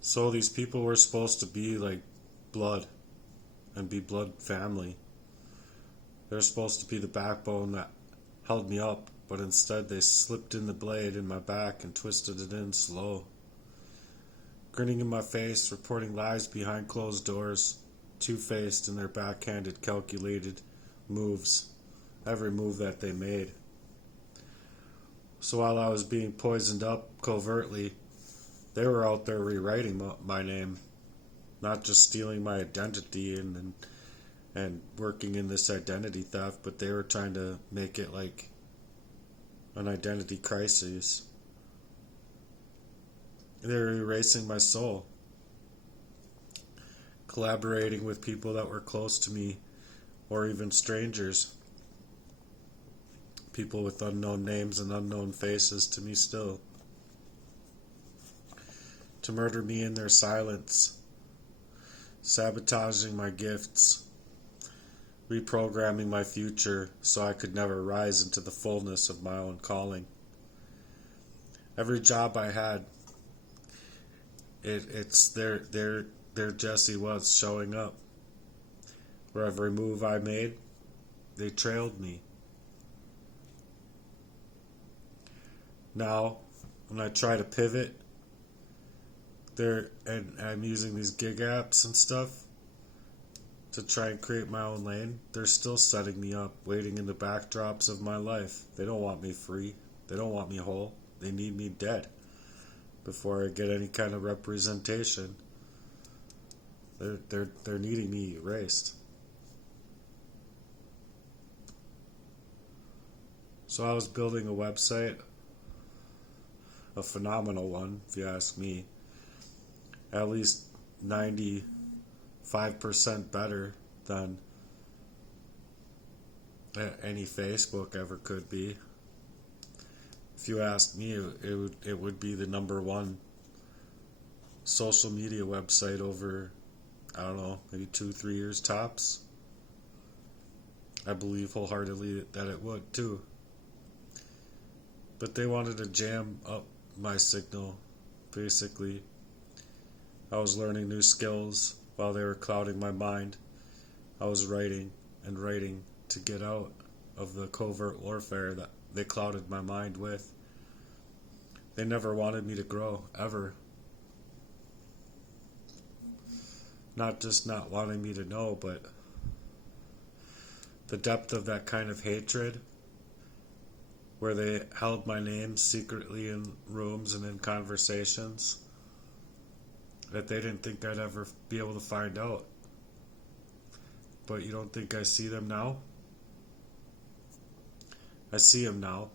So these people were supposed to be like blood and be blood family. They're supposed to be the backbone that held me up, but instead they slipped in the blade in my back and twisted it in slow. Grinning in my face, reporting lies behind closed doors, two-faced in their backhanded, calculated moves, every move that they made. So while I was being poisoned up covertly, they were out there rewriting my name, not just stealing my identity and working in this identity theft, but they were trying to make it like an identity crisis. They were erasing my soul, collaborating with people that were close to me, or even strangers, people with unknown names and unknown faces to me still, to murder me in their silence, sabotaging my gifts, reprogramming my future so I could never rise into the fullness of my own calling. Every job I had, it's there Jesse was showing up. For every move I made, they trailed me. Now, when I try to pivot, and I'm using these gig apps and stuff to try and create my own lane, they're still setting me up, waiting in the backdrops of my life. They don't want me free. They don't want me whole. They need me dead before I get any kind of representation. They're needing me erased. So I was building a website, a phenomenal one, if you ask me. At least 95% better than any Facebook ever could be. If you ask me, it would be the number one social media website over, I don't know, maybe 2-3 years tops. I believe wholeheartedly that it would too. But they wanted to jam up my signal, basically. I was learning new skills while they were clouding my mind. I was writing and writing to get out of the covert warfare that they clouded my mind with. They never wanted me to grow, ever. Not just not wanting me to know, but the depth of that kind of hatred, where they held my name secretly in rooms and in conversations that they didn't think I'd ever be able to find out. But you don't think I see them now? I see them now.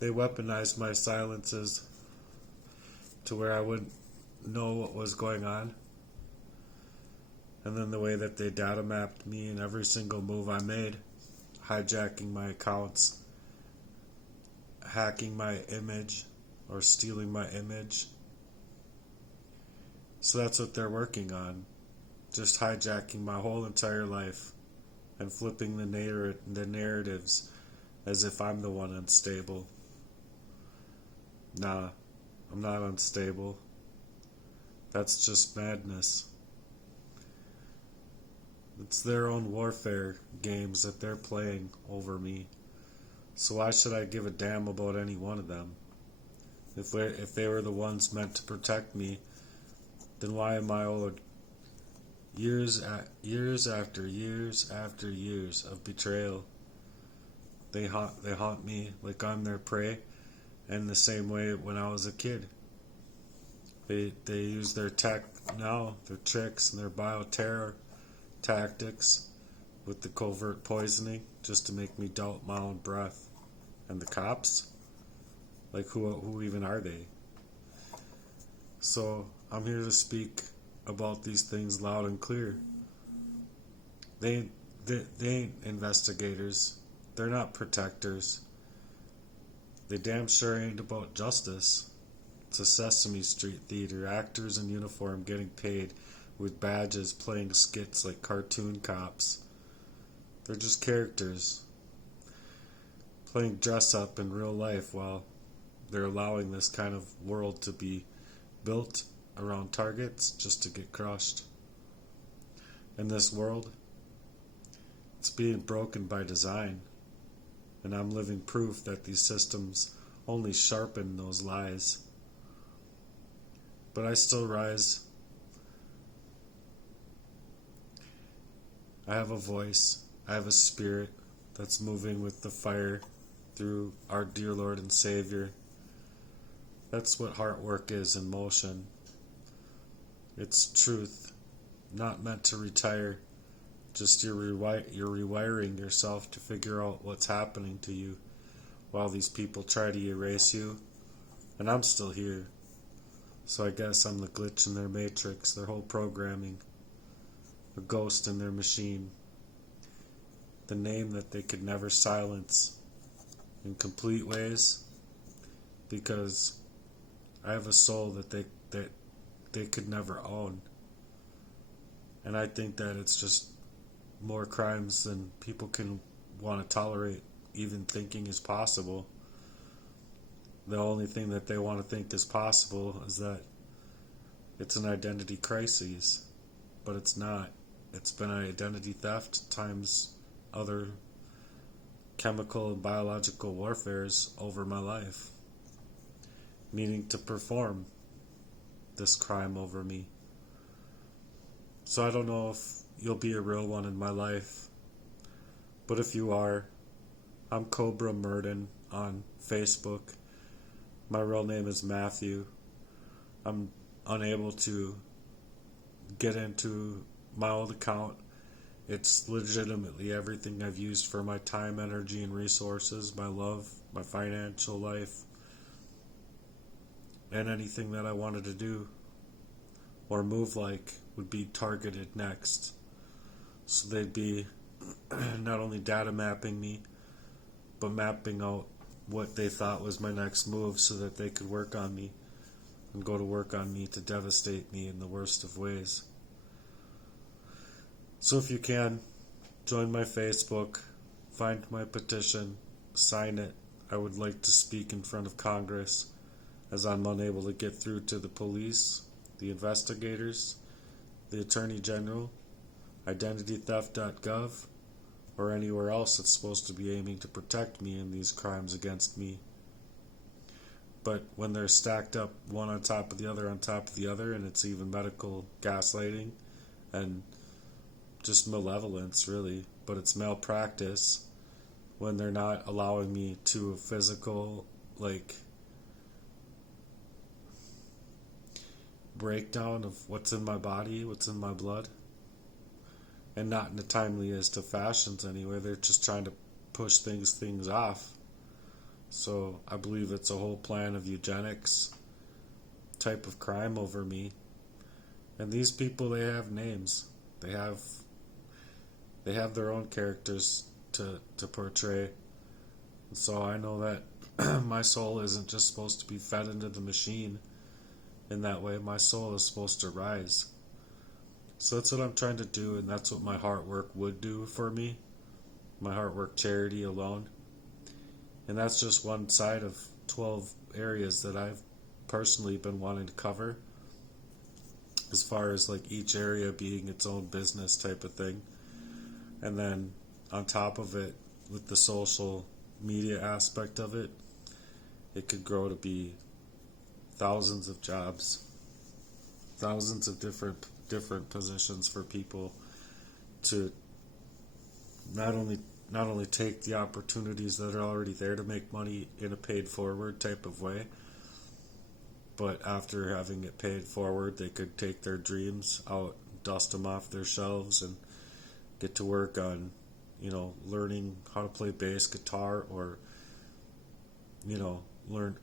They weaponized my silences to where I wouldn't know what was going on. And then the way that they data mapped me in every single move I made, hijacking my accounts, hacking my image, or stealing my image. So that's what they're working on. Just hijacking my whole entire life and flipping the narratives as if I'm the one unstable. Nah, I'm not unstable. That's just madness. It's their own warfare games that they're playing over me. So why should I give a damn about any one of them? If they were the ones meant to protect me, then why am I owed years after years after years of betrayal? They haunt me like I'm their prey, and the same way when I was a kid. They use their tech now, their tricks and their bioterror tactics with the covert poisoning just to make me doubt my own breath. And the cops? Like who even are they? So I'm here to speak about these things loud and clear. They ain't investigators. They're not protectors. They damn sure ain't about justice. It's a Sesame Street theater, actors in uniform getting paid with badges playing skits like cartoon cops. They're just characters playing dress up in real life while they're allowing this kind of world to be built around targets just to get crushed. In this world, it's being broken by design, and I'm living proof that these systems only sharpen those lies. But I still rise. I have a voice, I have a spirit that's moving with the fire through our dear Lord and Savior. That's what heart work is in motion. It's truth, not meant to retire. Just you're rewiring yourself to figure out what's happening to you while these people try to erase you. And I'm still here. So I guess I'm the glitch in their matrix, their whole programming. A ghost in their machine. The name that they could never silence in complete ways, because I have a soul that they could never own. And I think that it's just more crimes than people can want to tolerate even thinking is possible. The only thing that they want to think is possible is that it's an identity crisis, but it's not. It's been an identity theft times other chemical and biological warfares over my life, meaning to perform this crime over me. So I don't know if you'll be a real one in my life, but if you are, I'm Cobra Murden on Facebook. My real name is Matthew. I'm unable to get into my old account. It's legitimately everything I've used for my time, energy, and resources, my love, my financial life, and anything that I wanted to do or move like would be targeted next. So they'd be not only data mapping me, but mapping out what they thought was my next move so that they could work on me and go to work on me to devastate me in the worst of ways. So if you can, join my Facebook, find my petition, sign it. I would like to speak in front of Congress, as I'm unable to get through to the police, the investigators, the Attorney General, identitytheft.gov, or anywhere else that's supposed to be aiming to protect me in these crimes against me. But when they're stacked up one on top of the other on top of the other, and it's even medical gaslighting and just malevolence, really, but it's malpractice when they're not allowing me to a physical, breakdown of what's in my body, what's in my blood, and not in the timeliest of fashions anyway. They're just trying to push things off. So I believe it's a whole plan of eugenics type of crime over me. And these people, they have names. They have their own characters to portray. And so I know that my soul isn't just supposed to be fed into the machine in that way. My soul is supposed to rise. So that's what I'm trying to do, and that's what my heart work would do for me. My heart work charity alone. And that's just one side of 12 areas that I've personally been wanting to cover, as far as each area being its own business type of thing. And then on top of it, with the social media aspect of it, it could grow to be thousands of jobs, thousands of different positions for people to not only take the opportunities that are already there to make money in a paid forward type of way, but after having it paid forward, they could take their dreams out, dust them off their shelves, and get to work on, learning how to play bass guitar, or,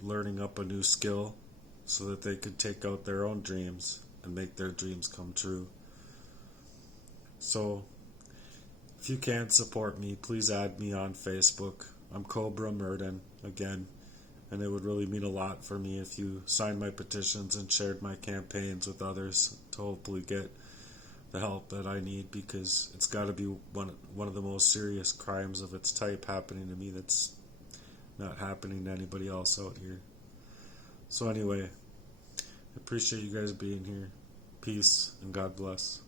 learning up a new skill so that they could take out their own dreams and make their dreams come true. So if you can support me, please add me on Facebook. I'm Cobra Murden again, and it would really mean a lot for me if you signed my petitions and shared my campaigns with others to hopefully get the help that I need, because it's got to be one of the most serious crimes of its type happening to me that's not happening to anybody else out here. So anyway, I appreciate you guys being here. Peace and God bless.